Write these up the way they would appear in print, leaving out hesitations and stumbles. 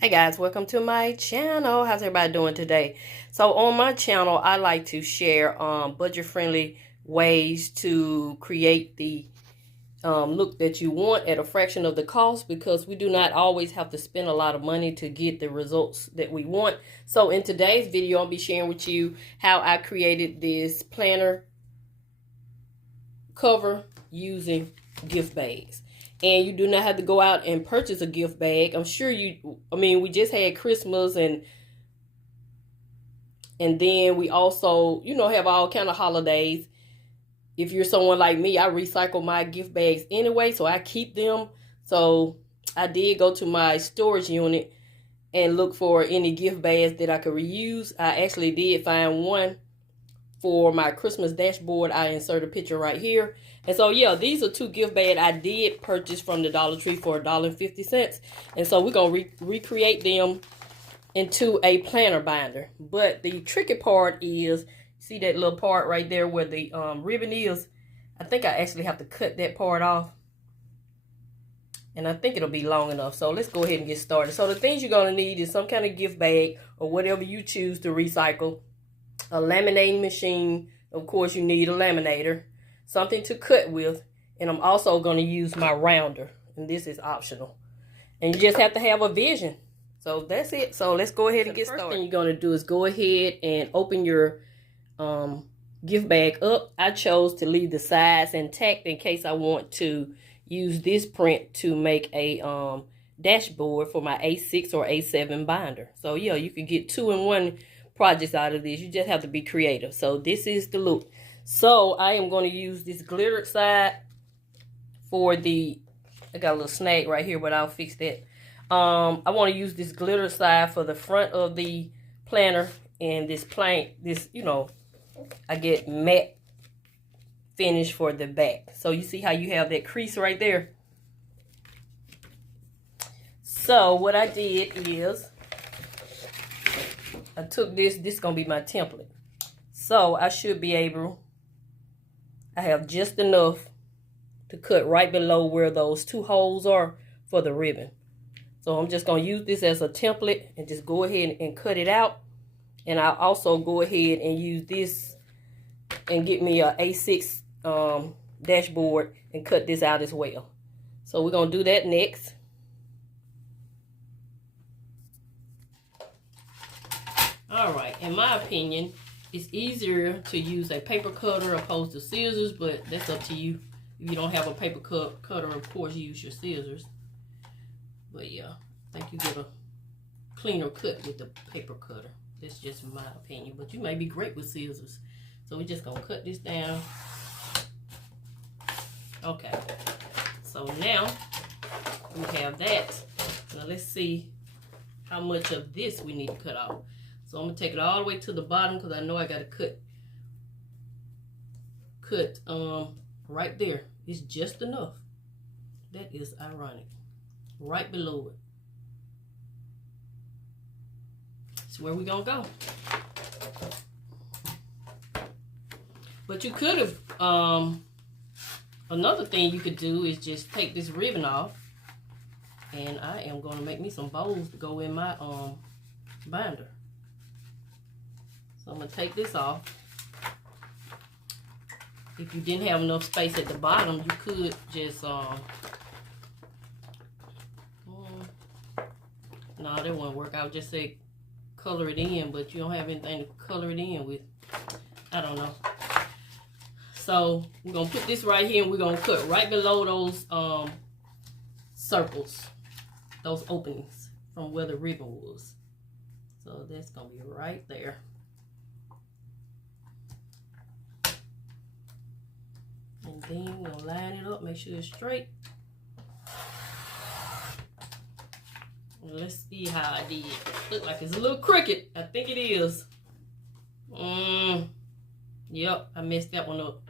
Hey guys, welcome to my channel. How's everybody doing today? So on my channel, I like to share budget-friendly ways to create the look that you want at a fraction of the cost, because we do not always have to spend a lot of money to get the results that we want. So in today's video, I'll be sharing with you how I created this planner cover using gift bags. And you do not have to go out and purchase a gift bag. I'm sure we just had Christmas and then we also, have all kind of holidays. If you're someone like me, I recycle my gift bags anyway, so I keep them. So I did go to my storage unit and look for any gift bags that I could reuse. I actually did find one for my Christmas dashboard. I insert a picture right here. And so, yeah, these are two gift bags I did purchase from the Dollar Tree for $1.50. And so we're going to recreate them into a planner binder. But the tricky part is, see that little part right there where the ribbon is? I think I actually have to cut that part off. And I think it'll be long enough. So let's go ahead and get started. So the things you're going to need is some kind of gift bag or whatever you choose to recycle. A laminating machine. Of course, you need a laminator. Something to cut with. And I'm also going to use my rounder. And this is optional. And you just have to have a vision. So that's it. So let's go ahead and get started. The first thing you're going to do is go ahead and open your gift bag up. I chose to leave the sides intact in case I want to use this print to make a dashboard for my A6 or A7 binder. So yeah, you can get 2-in-1 projects out of this. You just have to be creative. So this is the look. So I am going to use this glittered side for the, I got a little snag right here, but I'll fix that. I want to use this glitter side for the front of the planner, and this I get matte finish for the back. So you see how you have that crease right there? So what I did is I took this is going to be my template. So I should be able, I have just enough to cut right below where those two holes are for the ribbon. So I'm just going to use this as a template and just go ahead and cut it out. And I'll also go ahead and use this and get me a A6 dashboard and cut this out as well. So we're going to do that next. Alright, in my opinion, it's easier to use a paper cutter opposed to scissors, but that's up to you. If you don't have a paper cutter, of course, use your scissors. But yeah, I think you get a cleaner cut with the paper cutter. That's just my opinion. But you may be great with scissors. So we're just going to cut this down. Okay. So now we have that. Now let's see how much of this we need to cut off. So I'm going to take it all the way to the bottom because I know I got to cut right there. It's just enough. That is ironic. Right below it. That's where we're going to go. But you could have, another thing you could do is just take this ribbon off. And I am going to make me some bows to go in my binder. So I'm going to take this off. If you didn't have enough space at the bottom, you could just, no, that won't work. I would just say color it in, but you don't have anything to color it in with. I don't know. So we're going to put this right here, and we're going to cut right below those circles, those openings from where the ribbon was. So that's going to be right there. And then we're going to line it up, make sure it's straight. Let's see how I did. Look like it's a little crooked. I think it is. Yep, I messed that one up.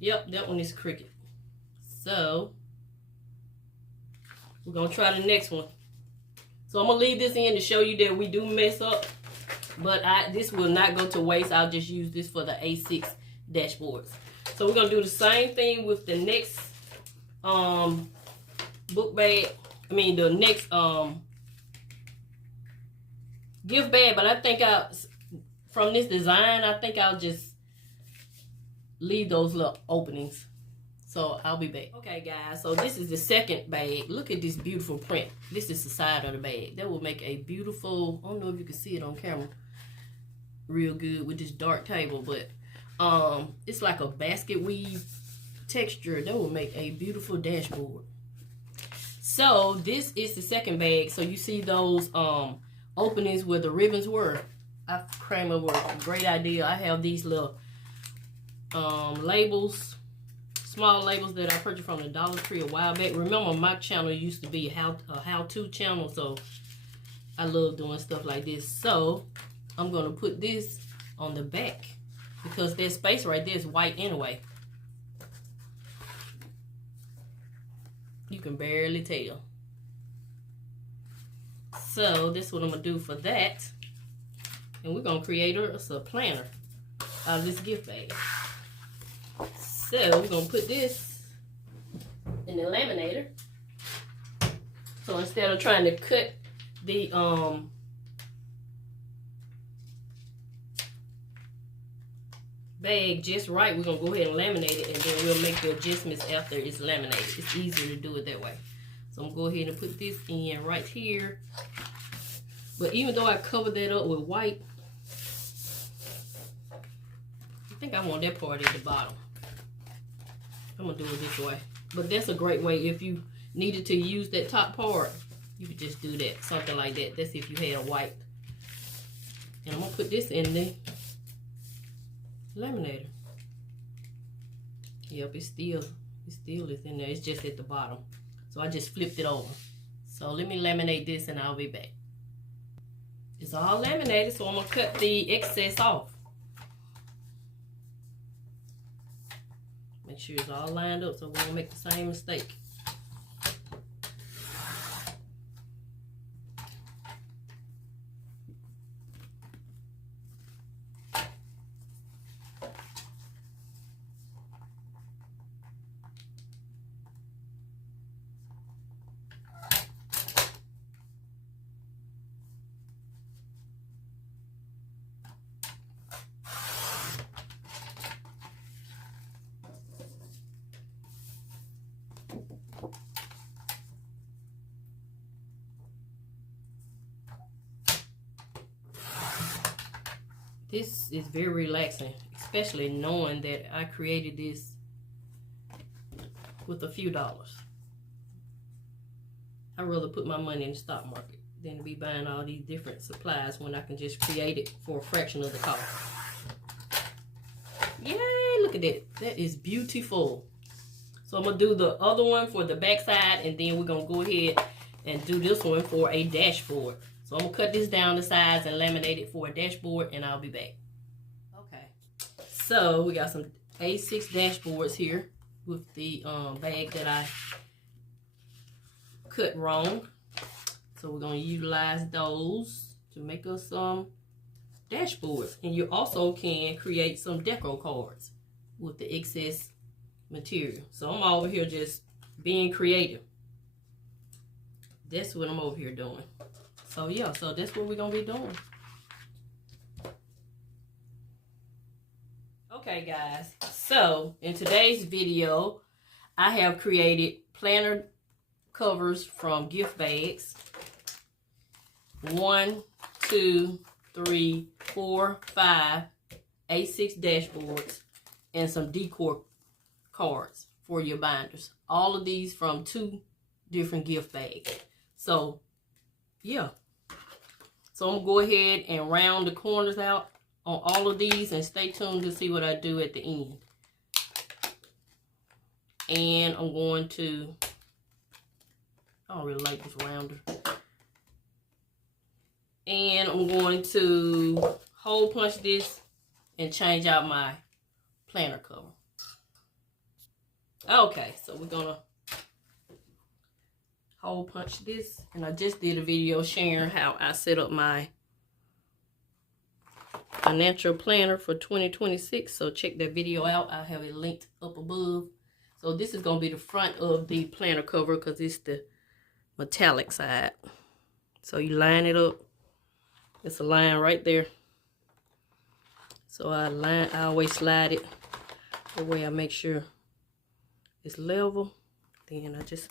Yep, that one is crooked. So we're gonna try the next one. So I'm gonna leave this in to show you that we do mess up, but this will not go to waste. I'll just use this for the A6 dashboards. So we're gonna do the same thing with the next book bag. The next gift bag, but I think from this design, I think I'll just leave those little openings. So I'll be back. Okay, guys, so this is the second bag. Look at this beautiful print. This is the side of the bag. That will make a beautiful, I don't know if you can see it on camera real good with this dark table, but it's like a basket weave texture. That will make a beautiful dashboard. So this is the second bag. So you see those openings where the ribbons were. I came up with a great idea. I have these little labels, small labels that I purchased from the Dollar Tree a while back. Remember, my channel used to be a how-to channel, so I love doing stuff like this. So I'm gonna put this on the back because that space right there is white anyway. You can barely tell. So this is what I'm gonna do for that. And we're gonna create us a planner out of this gift bag. So we're gonna put this in the laminator. So instead of trying to cut the bag just right, we're gonna go ahead and laminate it, and then we'll make the adjustments after it's laminated. It's easier to do it that way. So I'm gonna go ahead and put this in right here. But even though I covered that up with white, I think I want that part at the bottom. I'm gonna do it this way. But that's a great way. If you needed to use that top part, you could just do that, something like that. That's if you had a white. And I'm gonna put this in the laminator. Yep, it still is in there. It's just at the bottom. So I just flipped it over. So let me laminate this and I'll be back. It's all laminated, so I'm gonna cut the excess off. Make sure it's all lined up so we don't make the same mistake. This is very relaxing, especially knowing that I created this with a few dollars. I'd rather put my money in the stock market than to be buying all these different supplies when I can just create it for a fraction of the cost. Yay, look at that. That is beautiful. So I'm going to do the other one for the back side, and then we're going to go ahead and do this one for a dashboard. So I'm going to cut this down to size and laminate it for a dashboard, and I'll be back. Okay. So we got some A6 dashboards here with the bag that I cut wrong. So we're going to utilize those to make us some dashboards. And you also can create some deco cards with the excess material. So I'm over here just being creative. That's what I'm over here doing. So yeah, so that's what we're gonna be doing. Okay guys, so in today's video, I have created planner covers from gift bags. 1, 2, 3, 4, 5 A6 dashboards and some decor cards for your binders. All of these from 2 different gift bags. So yeah. So I'm going to go ahead and round the corners out on all of these, and stay tuned to see what I do at the end. And I'm going to, I don't really like this rounder. And I'm going to hole punch this and change out my planner cover. Okay, so we're going to hole punch this, and I just did a video sharing how I set up my financial planner for 2026, so check that video out. I have it linked up above. So this is going to be the front of the planner cover because it's the metallic side. So you line it up It's a line right there. So I always slide it the way I make sure it's level. Then I just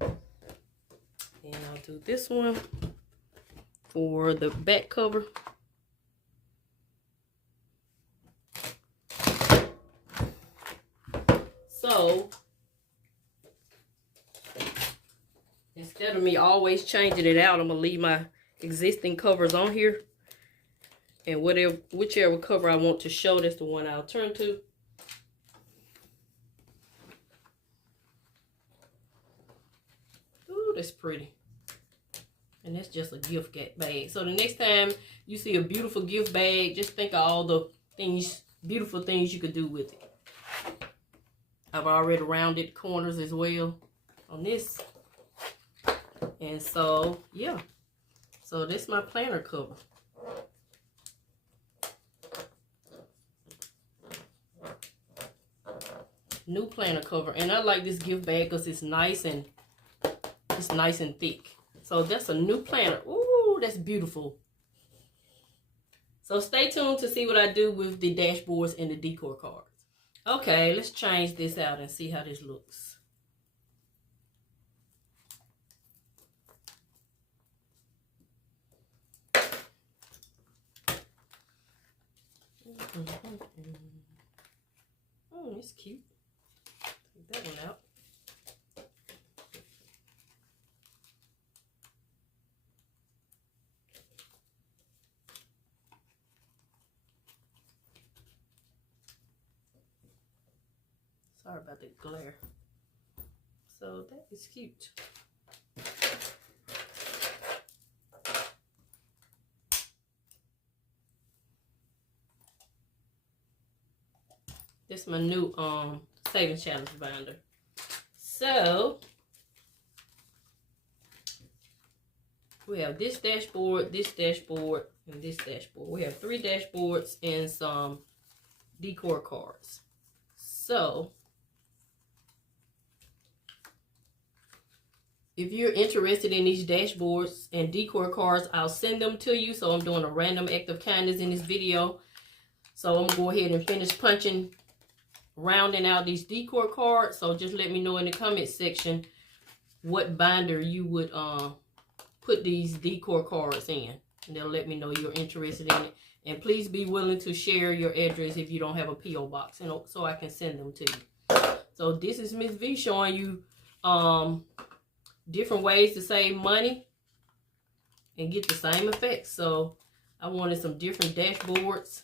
I'll do this one for the back cover. So instead of me always changing it out, I'm gonna leave my existing covers on here, and whichever cover I want to show, that's the one I'll turn to. Ooh, that's pretty. And that's just a gift bag. So the next time you see a beautiful gift bag, just think of all the things, beautiful things you could do with it. I've already rounded the corners as well on this. And so, yeah. So this is my planner cover. New planner cover. And I like this gift bag because it's nice and thick. So that's a new planner. Ooh, that's beautiful. So stay tuned to see what I do with the dashboards and the decor cards. Okay, let's change this out and see how this looks. Oh, it's cute. Take that one out. Sorry about the glare. So that is cute. This is my new savings challenge binder. So we have this dashboard, and this dashboard. We have 3 dashboards and some decor cards. So if you're interested in these dashboards and decor cards, I'll send them to you. So I'm doing a random act of kindness in this video. So I'm going to go ahead and finish rounding out these decor cards. So just let me know in the comment section what binder you would put these decor cards in. And they'll let me know you're interested in it. And please be willing to share your address if you don't have a P.O. box, so I can send them to you. So this is Mrs Vee showing you different ways to save money and get the same effects. So I wanted some different dashboards,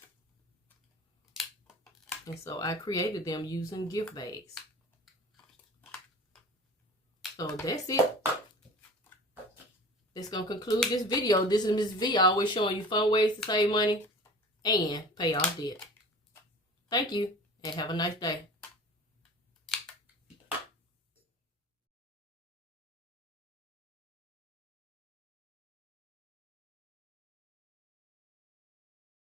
and so I created them using gift bags. So that's it. That's going to conclude this video. This is Mrs Vee, always showing you fun ways to save money and pay off debt. Thank you, and have a nice day.